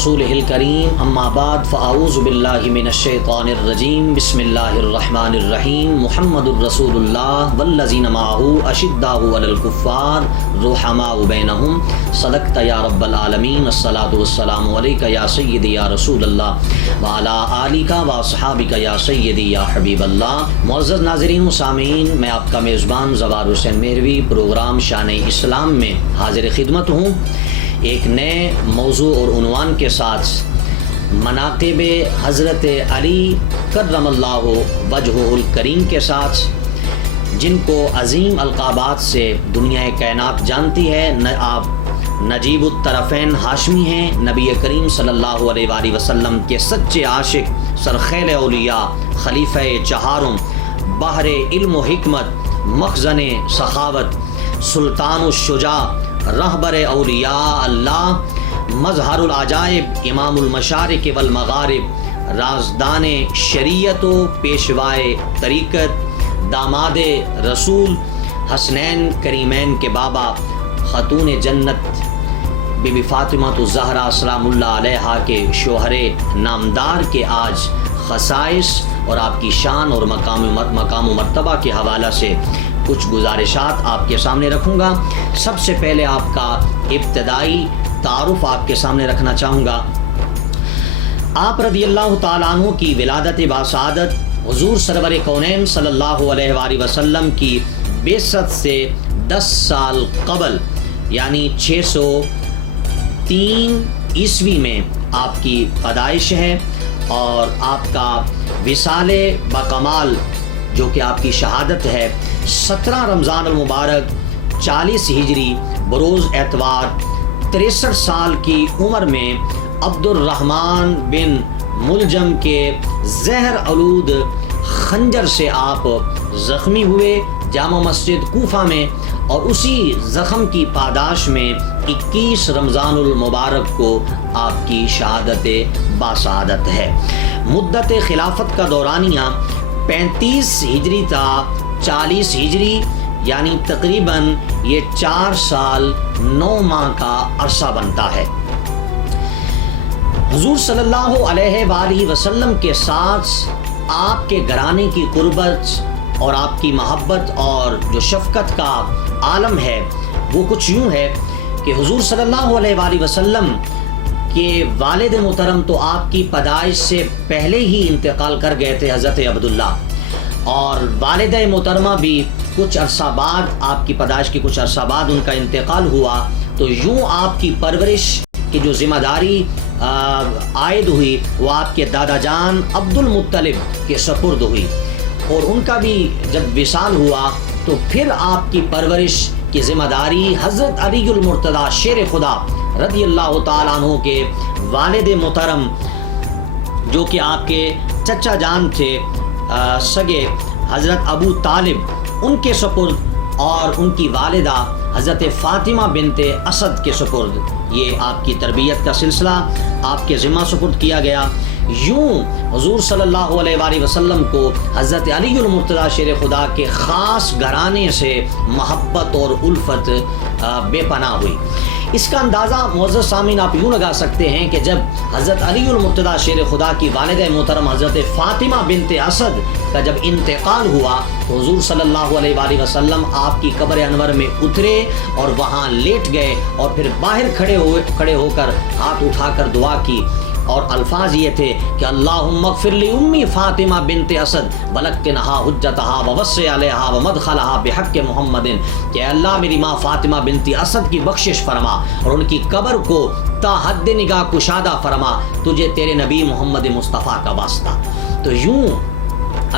رسوله الكريم اما بعد فاعوذ بالله من الشيطان الرجيم بسم الله الرحمن الرحيم محمد رسول الله والذين معه اشداء على الكفار رحماء بينهم صدقت يا رب العالمين الصلاة والسلام عليك يا سيدي يا رسول الله وعلى آلك واصحابك يا سيدي يا حبيب الله۔ معزز ناظرین و سامعین، میں آپ کا میزبان زوار حسین مہروی پروگرام شان اسلام میں حاضر خدمت ہوں، ایک نئے موضوع اور عنوان کے ساتھ مناقب حضرت علی کرم اللہ وجہہ الکریم کے ساتھ، جن کو عظیم القابات سے دنیا کائنات جانتی ہے۔ آپ نجیب الطرفین ہاشمی ہیں، نبی کریم صلی اللہ علیہ وآلہ وسلم کے سچے عاشق، سرخیل اولیاء، خلیفہ چہارم، بحر علم و حکمت، مخزن سخاوت، سلطان الشجاع، رہبر اولیاء اللہ، مظہر العجائب، امام المشارق والمغارب، رازدان شریعت و پیشوائے طریقت، داماد رسول، حسنین کریمین کے بابا، خاتون جنت بی بی فاطمہ الزہرا سلام اللہ علیہا کے شوہر نامدار کے آج خصائص اور آپ کی شان اور مقام و مرتبہ کے حوالہ سے کچھ گزارشات آپ کے سامنے رکھوں گا۔ سب سے پہلے آپ کا ابتدائی تعارف آپ کے سامنے رکھنا چاہوں گا۔ آپ رضی اللہ تعالیٰ عنہ کی ولادت باسعادت حضور سرور کونین صلی اللہ علیہ وآلہ وسلم کی بعثت سے 10 سال قبل یعنی 603 عیسوی میں آپ کی پیدائش ہے، اور آپ کا وصال بکمال جو کہ آپ کی شہادت ہے 17 رمضان المبارک 40 ہجری بروز اتوار 63 سال کی عمر میں عبد الرحمن بن ملجم کے زہر آلود خنجر سے آپ زخمی ہوئے جامع مسجد کوفہ میں، اور اسی زخم کی پاداش میں 21 رمضان المبارک کو آپ کی شہادت باسعادت ہے۔ مدت خلافت کا دورانیہ 35 ہجری تا 40 ہجری یعنی تقریباً یہ 4 سال 9 ماہ کا عرصہ بنتا ہے۔ حضور صلی اللہ علیہ وآلہ وسلم کے ساتھ آپ کے گھرانے کی قربت اور آپ کی محبت اور جو شفقت کا عالم ہے وہ کچھ یوں ہے کہ حضور صلی اللہ علیہ وآلہ وسلم کے والد محترم تو آپ کی پیدائش سے پہلے ہی انتقال کر گئے تھے، حضرت عبداللہ، اور والدہ محترمہ بھی کچھ عرصہ بعد، آپ کی پیدائش کے کچھ عرصہ بعد ان کا انتقال ہوا، تو یوں آپ کی پرورش کی جو ذمہ داری عائد ہوئی وہ آپ کے دادا جان عبد المطلب کے سپرد ہوئی، اور ان کا بھی جب وصال ہوا تو پھر آپ کی پرورش کی ذمہ داری حضرت علی المرتضیٰ شیر خدا رضی اللہ تعالیٰ عنہ کے والد محترم جو کہ آپ کے چچا جان تھے سگے حضرت ابو طالب، ان کے سپرد، اور ان کی والدہ حضرت فاطمہ بنت اسد کے سپرد یہ آپ کی تربیت کا سلسلہ آپ کے ذمہ سپرد کیا گیا۔ یوں حضور صلی اللہ علیہ وآلہ وسلم کو حضرت علی المرتضیٰ شیر خدا کے خاص گھرانے سے محبت اور الفت بے پناہ ہوئی۔ اس کا اندازہ معزز سامعین آپ یوں لگا سکتے ہیں کہ جب حضرت علی المرتضیٰ شیر خدا کی والدہ محترم حضرت فاطمہ بنت اسد کا جب انتقال ہوا تو حضور صلی اللہ علیہ وآلہ وسلم آپ کی قبر انور میں اترے اور وہاں لیٹ گئے، اور پھر باہر کھڑے ہو کر ہاتھ اٹھا کر دعا کی، اور الفاظ یہ تھے کہ اللہم اغفر لی امی فاطمہ بنت اسد ولکنہا حجتہا ووسع علیہا ومدخلہا بحق محمد، کہ اللہ میری ماں فاطمہ بنت اسد کی بخشش فرما اور ان کی قبر کو تا حد نگاہ کشادہ فرما، تجھے تیرے نبی محمد مصطفیٰ کا واسطہ۔ تو یوں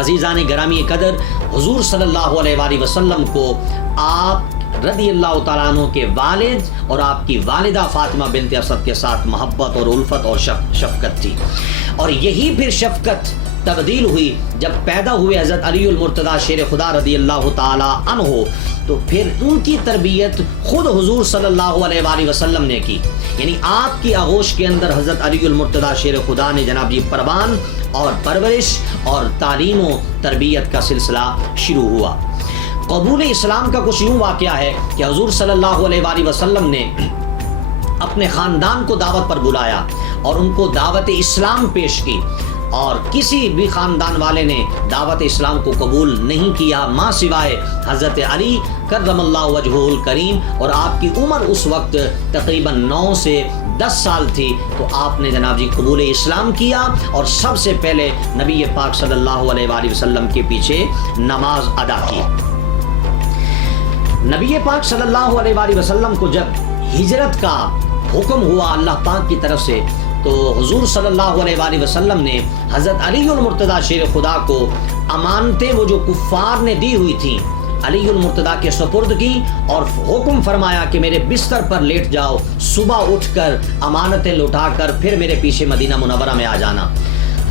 عزیزان گرامی قدر حضور صلی اللہ علیہ وآلہ وسلم کو آپ رضی اللہ تعالیٰ عنہ کے والد اور آپ کی والدہ فاطمہ بنت اسد کے ساتھ محبت اور الفت اور شفقت تھی، اور یہی پھر شفقت تبدیل ہوئی جب پیدا ہوئے حضرت علی المرتضیٰ شیر خدا رضی اللہ تعالیٰ عنہ، تو پھر ان کی تربیت خود حضور صلی اللہ علیہ وآلہ وسلم نے کی، یعنی آپ کی آغوش کے اندر حضرت علی المرتضیٰ شیر خدا نے جناب یہ پروان اور پرورش اور تعلیم و تربیت کا سلسلہ شروع ہوا۔ قبول اسلام کا کچھ یوں واقعہ ہے کہ حضور صلی اللہ علیہ وآلہ وسلم نے اپنے خاندان کو دعوت پر بلایا اور ان کو دعوت اسلام پیش کی، اور کسی بھی خاندان والے نے دعوت اسلام کو قبول نہیں کیا ماں سوائے حضرت علی کرم اللہ وجہہ الکریم، اور آپ کی عمر اس وقت تقریباً 9 سے 10 سال تھی، تو آپ نے جناب جی قبول اسلام کیا اور سب سے پہلے نبی پاک صلی اللہ علیہ وآلہ وسلم کے پیچھے نماز ادا کی۔ نبی پاک صلی اللہ علیہ وآلہ وسلم کو جب ہجرت کا حکم ہوا اللہ پاک کی طرف سے، تو حضور صلی اللہ علیہ وآلہ وسلم نے حضرت علی المرتضیٰ شیر خدا کو امانتیں وہ جو کفار نے دی ہوئی تھیں علی المرتضیٰ کے سپرد کی، اور حکم فرمایا کہ میرے بستر پر لیٹ جاؤ، صبح اٹھ کر امانتیں لوٹا کر پھر میرے پیچھے مدینہ منورہ میں آ جانا۔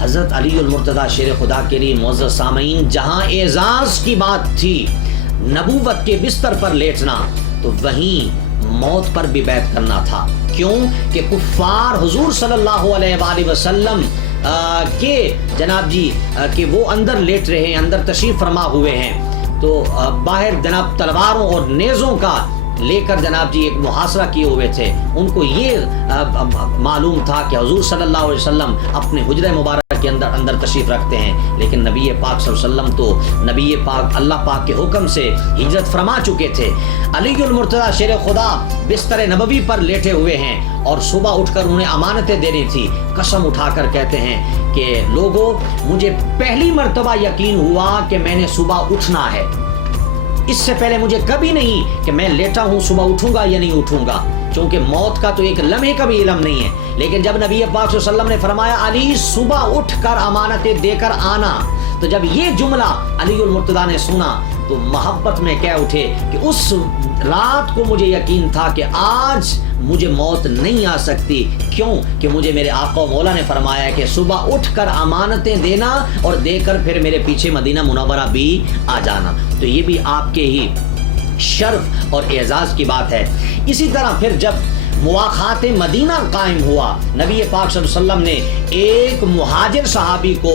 حضرت علی المرتضیٰ شیر خدا کے لیے معزز سامعین جہاں اعزاز کی بات تھی نبوت کے بستر پر لیٹنا، تو وہیں موت پر بھی بیعت کرنا تھا۔ کیوں کہ کفار حضور صلی اللہ علیہ وآلہ وسلم کے جناب جی کہ وہ اندر لیٹ رہے ہیں، اندر تشریف فرما ہوئے ہیں، تو باہر جناب تلواروں اور نیزوں کا لے کر جناب جی ایک محاصرہ کیے ہوئے تھے۔ ان کو یہ معلوم تھا کہ حضور صلی اللہ علیہ وسلم اپنے حجرہ مبارک کے اندر تشریف رکھتے ہیں، لیکن نبی پاک صلی اللہ علیہ وسلم تو نبی پاک اللہ پاک کے حکم سے ہجرت فرما چکے تھے۔ علی المرتضیٰ شیر خدا بستر نبوی پر لیٹے ہوئے ہیں اور صبح اٹھ کر انہیں امانتیں دینی تھی۔ قسم اٹھا کر کہتے ہیں کہ لوگوں مجھے پہلی مرتبہ یقین ہوا کہ میں نے صبح اٹھنا ہے، اس سے پہلے مجھے کبھی نہیں کہ میں لیٹا ہوں صبح اٹھوں گا یا نہیں اٹھوں گا، چونکہ موت کا تو ایک لمحے کا بھی علم نہیں ہے۔ لیکن جب نبی پاک صلی اللہ علیہ وسلم نے فرمایا علی صبح اٹھ کر امانتیں دے کر آنا، تو جب یہ جملہ علی المرتضیٰ نے سنا تو محبت میں کہہ اٹھے کہ اس رات کو مجھے یقین تھا کہ آج مجھے موت نہیں آ سکتی، کیوں کہ مجھے میرے آقا و مولا نے فرمایا کہ صبح اٹھ کر امانتیں دینا اور دے کر پھر میرے پیچھے مدینہ منورہ بھی آ جانا۔ تو یہ بھی آپ کے ہی شرف اور اعزاز کی بات ہے۔ اسی طرح پھر جب مواخات مدینہ قائم ہوا، نبی پاک صلی اللہ علیہ وسلم نے ایک مہاجر صحابی کو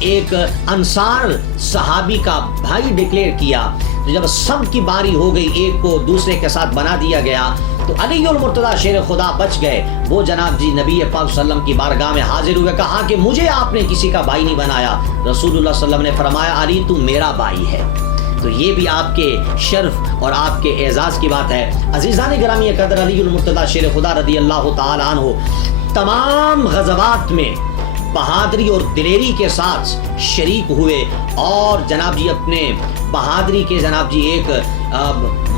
ایک انصار صحابی کا بھائی ڈکلیئر کیا۔ جب سب کی باری ہو گئی، ایک کو دوسرے کے ساتھ بنا دیا گیا، تو علی المرتضیٰ شیر خدا بچ گئے۔ وہ جناب جی نبی پاک صلی اللہ علیہ وسلم کی بارگاہ میں حاضر ہوئے، کہا کہ مجھے آپ نے کسی کا بھائی نہیں بنایا۔ رسول اللہ صلی اللہ علیہ وسلم نے فرمایا علی تو میرا بھائی ہے۔ تو یہ بھی آپ کے شرف اور آپ کے اعزاز کی بات ہے۔ عزیزان گرامی قدر، علی المرتضیٰ شیر خدا رضی اللہ تعالی عنہ تمام غزوات میں بہادری اور دلیری کے ساتھ شریک ہوئے، اور جناب جی اپنے بہادری کے جناب جی ایک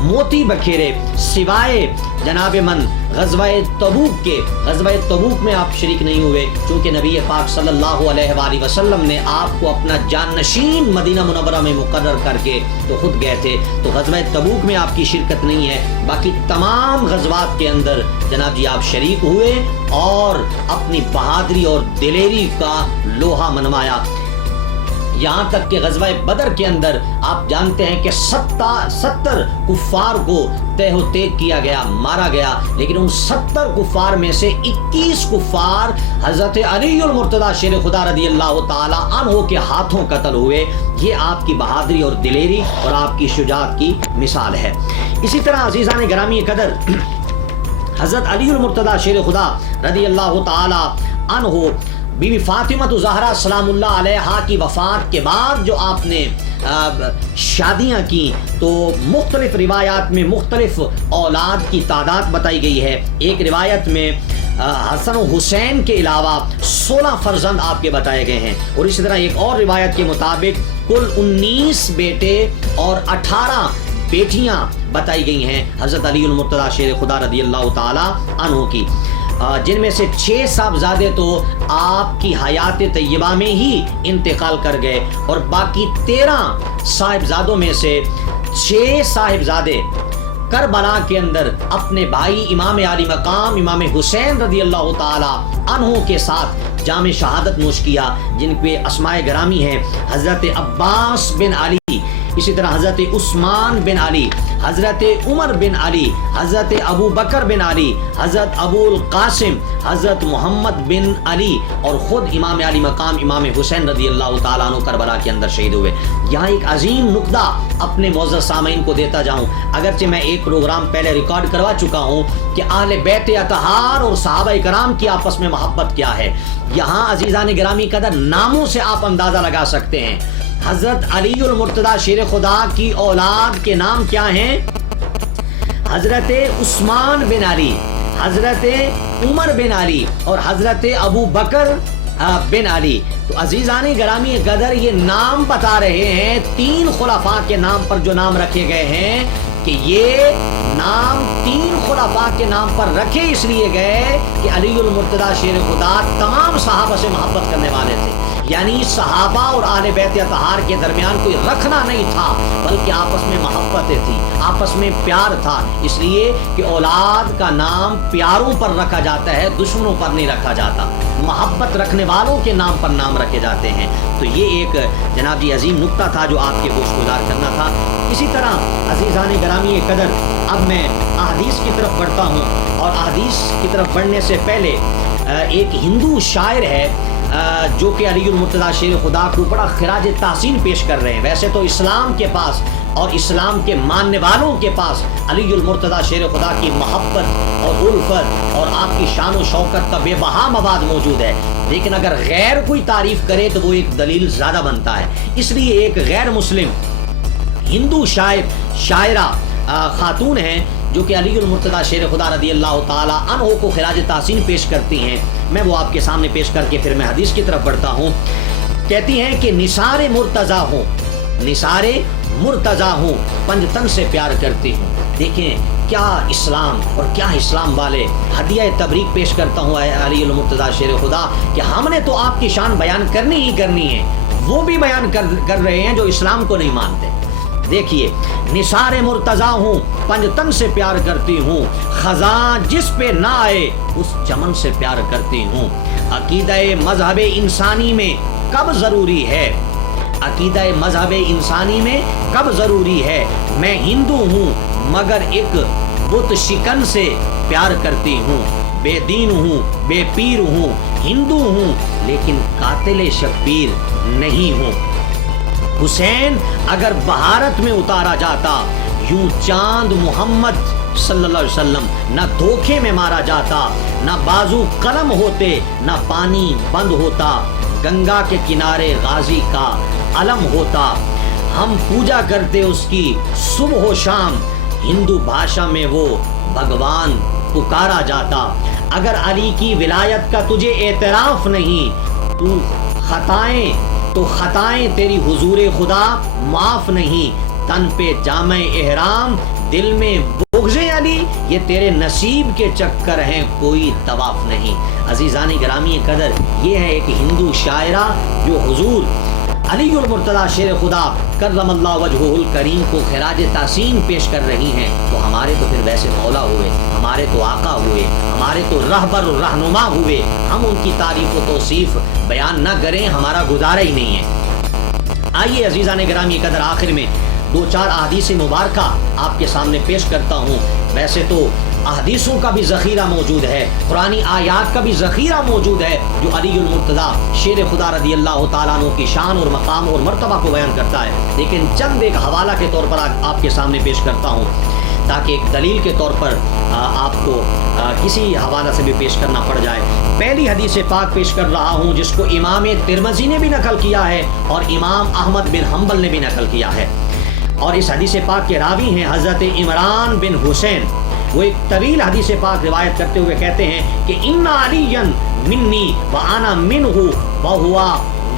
موتی بکھیرے، سوائے جناب من غزوہ تبوک کے۔ غزوہ تبوک میں آپ شریک نہیں ہوئے، چونکہ نبی پاک صلی اللہ علیہ وآلہ وسلم نے آپ کو اپنا جانشین مدینہ منورہ میں مقرر کر کے تو خود گئے تھے، تو غزوہ تبوک میں آپ کی شرکت نہیں ہے۔ باقی تمام غزوات کے اندر جناب جی آپ شریک ہوئے اور اپنی بہادری اور دلیری کا لوہا منوایا، یہاں تک کہ غزوہ بدر کے اندر آپ جانتے ہیں کہ 70 کفار کو تہ و تیگ کیا گیا، مارا گیا، لیکن ان 70 کفار میں سے 21 کفار حضرت علی المرتضیٰ شیر خدا رضی اللہ تعالی عنہ کے ہاتھوں قتل ہوئے۔ یہ آپ کی بہادری اور دلیری اور آپ کی شجاعت کی مثال ہے۔ اسی طرح عزیزان گرامی قدر، حضرت علی المرتضیٰ شیر خدا رضی اللہ تعالی عنہ بی بی فاطمہ زہرا سلام اللہ علیہا کی وفات کے بعد جو آپ نے شادیاں کی، تو مختلف روایات میں مختلف اولاد کی تعداد بتائی گئی ہے۔ ایک روایت میں حسن و حسین کے علاوہ 16 فرزند آپ کے بتائے گئے ہیں، اور اسی طرح ایک اور روایت کے مطابق کل 19 بیٹے اور 18 بیٹیاں بتائی گئی ہیں حضرت علی المرتضیٰ شیر خدا رضی اللہ تعالی عنہ کی، جن میں سے 6 صاحبزادے تو آپ کی حیات طیبہ میں ہی انتقال کر گئے، اور باقی 13 صاحبزادوں میں سے 6 صاحبزادے کربلا کے اندر اپنے بھائی امام علی مقام امام حسین رضی اللہ تعالی عنہ کے ساتھ جام شہادت نوش کیا، جن پہ اسماء گرامی ہیں حضرت عباس بن علی، اسی طرح حضرت عثمان بن علی، حضرت عمر بن علی، حضرت ابو بکر بن علی، حضرت ابو القاسم، حضرت محمد بن علی اور خود امام علی مقام امام حسین رضی اللہ تعالیٰ عنہ کربلا کے اندر شہید ہوئے۔ یہاں ایک عظیم نقطہ اپنے معزز سامعین کو دیتا جاؤں، اگرچہ میں ایک پروگرام پہلے ریکارڈ کروا چکا ہوں کہ اہل بیت اطہار اور صحابہ کرام کی آپس میں محبت کیا ہے، یہاں عزیزان گرامی قدر ناموں سے آپ اندازہ لگا سکتے ہیں۔ حضرت علی المرتضیٰ شیر خدا کی اولاد کے نام کیا ہیں؟ حضرت عثمان بن علی، حضرت عمر بن علی اور حضرت ابو بکر بن علی۔ تو عزیزان گرامی قدر یہ نام بتا رہے ہیں، تین خلفاء کے نام پر جو نام رکھے گئے ہیں کہ یہ نام تین خلفاء کے نام پر رکھے اس لیے گئے کہ علی المرتضیٰ شیر خدا تمام صحابہ سے محبت کرنے والے تھے، یعنی صحابہ اور اہل بیت اطہار کے درمیان کوئی رکھنا نہیں تھا، بلکہ آپس میں محبتیں تھی، آپس میں پیار تھا، اس لیے کہ اولاد کا نام پیاروں پر رکھا جاتا ہے، دشمنوں پر نہیں رکھا جاتا، محبت رکھنے والوں کے نام پر نام رکھے جاتے ہیں۔ تو یہ ایک جناب جی عظیم نقطہ تھا جو آپ کے گوش گزار کرنا تھا۔ اسی طرح عزیزان گرامی قدر اب میں احادیث کی طرف بڑھتا ہوں، اور احادیث کی طرف بڑھنے سے پہلے ایک ہندو شاعر ہے جو کہ علی المرتضیٰ شیر خدا کو بڑا خراج تحسین پیش کر رہے ہیں۔ ویسے تو اسلام کے پاس اور اسلام کے ماننے والوں کے پاس علی المرتضیٰ شیر خدا کی محبت اور الفت اور آپ کی شان و شوکت کا بے بہا مواد موجود ہے، لیکن اگر غیر کوئی تعریف کرے تو وہ ایک دلیل زیادہ بنتا ہے۔ اس لیے ایک غیر مسلم ہندو شاعرہ خاتون ہیں جو کہ علی المرتضیٰ شیر خدا رضی اللہ تعالیٰ عنہ کو خراج تحسین پیش کرتی ہیں، میں وہ آپ کے سامنے پیش کر کے پھر میں حدیث کی طرف بڑھتا ہوں۔ کہتی ہیں کہ نثار مرتضیٰ ہوں، نثار مرتضیٰ ہوں، پنج تن سے پیار کرتی ہوں۔ دیکھیں کیا اسلام اور کیا اسلام والے ہدیہ تبریک پیش کرتا ہوں علی المرتضیٰ شیر خدا کہ ہم نے تو آپ کی شان بیان کرنی ہی کرنی ہے، وہ بھی بیان کر رہے ہیں جو اسلام کو نہیں مانتے۔ دیکھیے نثار مرتضیٰ ہوں، پنج تن سے پیار کرتی ہوں، خزاں جس پہ نہ آئے اس چمن سے پیار کرتی ہوں۔ عقیدہ مذہب انسانی میں کب ضروری ہے، عقیدہ مذہب انسانی میں کب ضروری ہے، میں ہندو ہوں مگر ایک بت شکن سے پیار کرتی ہوں، بے دین ہوں بے پیر ہوں، ہندو ہوں لیکن قاتل شبیر نہیں ہوں۔ حسین اگر بھارت میں اتارا جاتا، یوں چاند محمد صلی اللہ علیہ وسلم نہ دھوکے میں مارا جاتا، نہ بازو قلم ہوتے نہ پانی بند ہوتا، گنگا کے کنارے غازی کا علم ہوتا، ہم پوجا کرتے اس کی صبح و شام، ہندو بھاشا میں وہ بھگوان پکارا جاتا۔ اگر علی کی ولایت کا تجھے اعتراف نہیں تو خطائیں تیری حضور خدا معاف نہیں، تن پہ جامع احرام دل میں بغض علی، یہ تیرے نصیب کے چکر ہیں کوئی طواف نہیں۔ عزیزان گرامی قدر یہ ہے ایک ہندو شاعرہ جو حضور علی المرتضیٰ شیر خدا کرم اللہ وجہہ الکریم کو خراج تحسین پیش کر رہی ہیں، تو ہمارے تو پھر ویسے مولا ہوئے، ہمارے تو آقا ہوئے، ہمارے تو رہبر و رہنما ہوئے، ہم ان کی تعریف و توصیف بیان نہ کریں ہمارا گزارا ہی نہیں ہے۔ آئیے عزیزان گرامی قدر آخر میں دو چار احادیث مبارکہ آپ کے سامنے پیش کرتا ہوں۔ ویسے تو احادیثوں کا بھی ذخیرہ موجود ہے، قرآنی آیات کا بھی ذخیرہ موجود ہے جو علی المرتضیٰ شیر خدا رضی اللہ تعالیٰ عنہ کی شان اور مقام اور مرتبہ کو بیان کرتا ہے، لیکن چند ایک حوالہ کے طور پر آپ کے سامنے پیش کرتا ہوں تاکہ ایک دلیل کے طور پر آپ کو کسی حوالہ سے بھی پیش کرنا پڑ جائے۔ پہلی حدیث پاک پیش کر رہا ہوں جس کو امام ترمذی نے بھی نقل کیا ہے اور امام احمد بن حنبل نے بھی نقل کیا ہے، اور اس حدیث پاک کے راوی ہیں حضرت عمران بن حسین۔ وہ ایک طویل حدیث پاک روایت کرتے ہوئے کہتے ہیں کہ ان علی منی وانا منہ وہو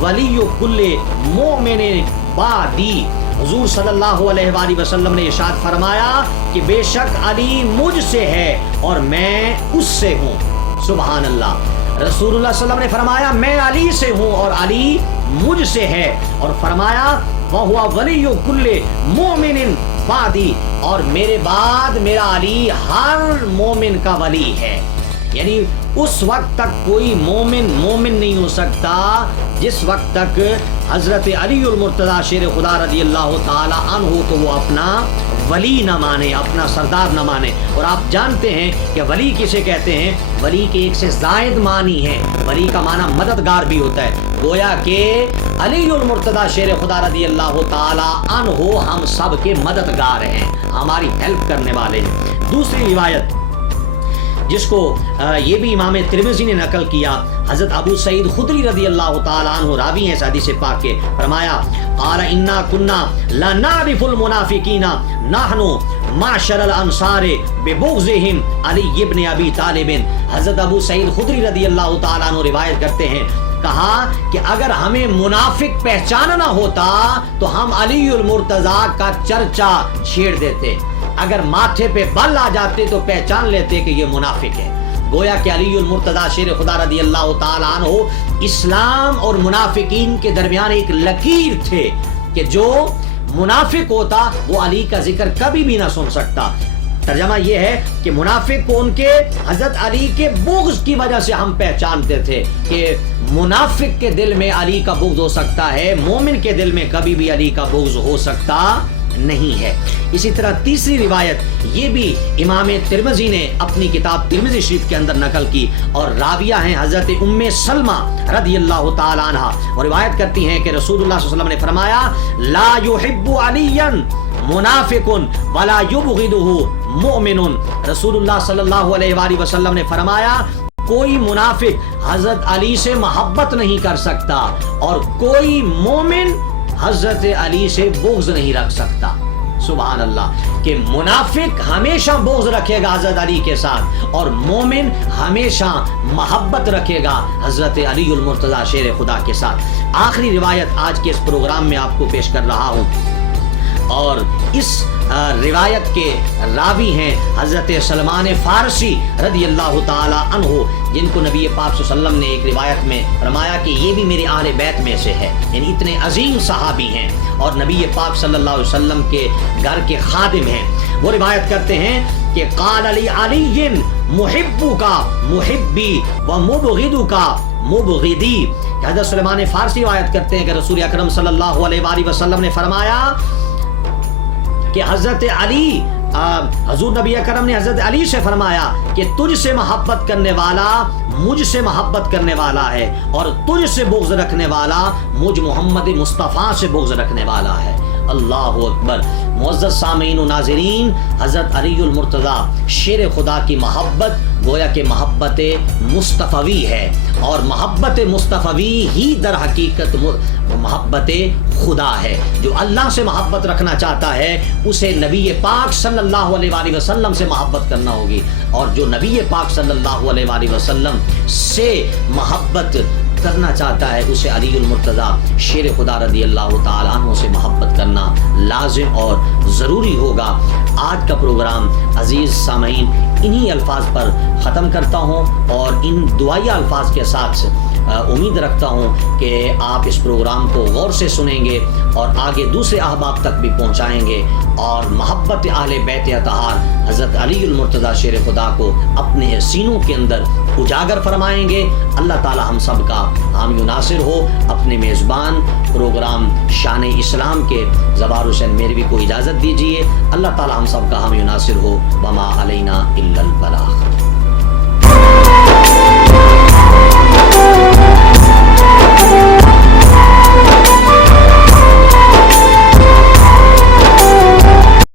ولی کل مومن بعدی، حضور صلی اللہ علیہ وآلہ وسلم نے ارشاد فرمایا کہ بے شک علی مجھ سے ہے اور میں اس سے ہوں۔ سبحان اللہ۔ رسول اللہ صلی اللہ علیہ وسلم نے فرمایا میں علی سے ہوں اور علی مجھ سے ہے، اور فرمایا وَهُوَ وَلِيُّ كُلِّ مُؤْمِنٍ بعدی، اور میرے بعد میرا علی ہر مومن کا ولی ہے۔ یعنی اس وقت تک کوئی مومن نہیں ہو سکتا جس وقت تک حضرت علی المرتضیٰ شیر خدا رضی اللہ تعالی عنہ کو وہ اپنا ولی نہ مانے، اپنا سردار نہ مانے۔ اور آپ جانتے ہیں کہ ولی کسے کہتے ہیں؟ ولی کے ایک سے زائد معنی ہے، ولی کا معنی مددگار بھی ہوتا ہے۔ گویا کہ علی المرتضیٰ شیر خدا رضی اللہ تعالی عنہ ہم سب کے مددگار ہیں، ہماری ہیلپ کرنے والے ہیں۔ دوسری روایت جس کو یہ بھی امام ترمذی نے نقل کیا، حضرت ابو سعید خدری رضی اللہ تعالی عنہ راوی ہیں حدیث پاک کے، فرمایا قال انا كنا لا نعرف المنافقین نحن معشر الانصار ببغضهم علی ابن ابی طالب۔ حضرت ابو سعید خدری رضی اللہ تعالی عنہ روایت کرتے ہیں، کہا کہ اگر ہمیں منافق پہچاننا ہوتا تو ہم علی المرتضیٰ کا چرچا چھیڑ دیتے، اگر ماتھے پہ بل آ جاتے تو پہچان لیتے کہ یہ منافق ہے۔ گویا کہ علی المرتضیٰ شیر خدا رضی اللہ تعالی عنہ اسلام اور منافقین کے درمیان ایک لکیر تھے کہ جو منافق ہوتا وہ علی کا ذکر کبھی بھی نہ سن سکتا۔ ترجمہ یہ ہے کہ منافق کو ان کے حضرت علی کے بغض کی وجہ سے ہم پہچانتے تھے کہ منافق کے دل میں علی کا بغض ہو سکتا ہے، مومن کے دل میں کبھی بھی علی کا بغض ہو سکتا نہیں ہے۔ اسی طرح تیسری روایت یہ بھی امام ترمذی نے اپنی کتاب ترمذی شریف کے اندر نقل کی، اور راویہ ہیں حضرت ام سلمہ رضی اللہ تعالی عنہا، اور روایت کرتی ہیں کہ رسول اللہ صلی اللہ علیہ وسلم نے فرمایا لا يحب علیا منافق ولا يبغضه مؤمن۔ رسول اللہ صلی اللہ علیہ وآلہ وسلم نے فرمایا کوئی منافق حضرت علی سے محبت نہیں کر سکتا اور کوئی مومن حضرت علی سے بغض نہیں رکھ سکتا۔ سبحان اللہ، کہ منافق ہمیشہ بغض رکھے گا حضرت علی کے ساتھ اور مومن ہمیشہ محبت رکھے گا حضرت علی المرتضیٰ شیر خدا کے ساتھ۔ آخری روایت آج کے اس پروگرام میں آپ کو پیش کر رہا ہوں، اور اس روایت کے راوی ہیں حضرت سلمان فارسی رضی اللہ تعالی عنہ، جن کو نبی پاک صلی اللہ علیہ وسلم نے ایک روایت میں فرمایا کہ یہ بھی میرے اہل بیت میں سے ہے، یعنی اتنے عظیم صحابی ہیں اور نبی پاک صلی اللہ علیہ وسلم کے گھر کے خادم ہیں۔ وہ روایت کرتے ہیں کہ قال علی علی محبک محبی و مبغضک مبغضی۔ حضرت سلمان فارسی روایت کرتے ہیں کہ رسول اکرم صلی اللہ علیہ وآلہ وسلم نے فرمایا کہ حضرت علی حضور نبی اکرم نے حضرت علی سے فرمایا کہ تجھ سے محبت کرنے والا مجھ سے محبت کرنے والا ہے اور تجھ سے بغض رکھنے والا مجھ محمد مصطفیٰ سے بغض رکھنے والا ہے۔ اللہ اکبر۔ معزز سامعین و ناظرین، حضرت علی المرتضیٰ شیر خدا کی محبت گویا کہ محبت مصطفوی ہے، اور محبت مصطفوی ہی در حقیقت محبت خدا ہے۔ جو اللہ سے محبت رکھنا چاہتا ہے اسے نبی پاک صلی اللہ علیہ وآلہ وسلم سے محبت کرنا ہوگی، اور جو نبی پاک صلی اللہ علیہ وآلہ وسلم سے محبت کرنا چاہتا ہے اسے علی المرتضیٰ شیر خدا رضی اللہ تعالیٰ عنہ سے محبت کرنا لازم اور ضروری ہوگا۔ آج کا پروگرام عزیز سامعین انہی الفاظ پر ختم کرتا ہوں، اور ان دعائیہ الفاظ کے ساتھ امید رکھتا ہوں کہ آپ اس پروگرام کو غور سے سنیں گے اور آگے دوسرے احباب تک بھی پہنچائیں گے، اور محبت اہل بیت اطہار حضرت علی المرتضیٰ شیر خدا کو اپنے سینوں کے اندر اجاگر فرمائیں گے۔ اللہ تعالی ہم سب کا حامی و ناصر ہو۔ اپنے میزبان پروگرام شان اسلام کے زبار حسین میروی کو اجازت دیجیے۔ اللہ تعالی ہم سب کا حامی و ناصر ہو۔ وما علینا الا البلاغ۔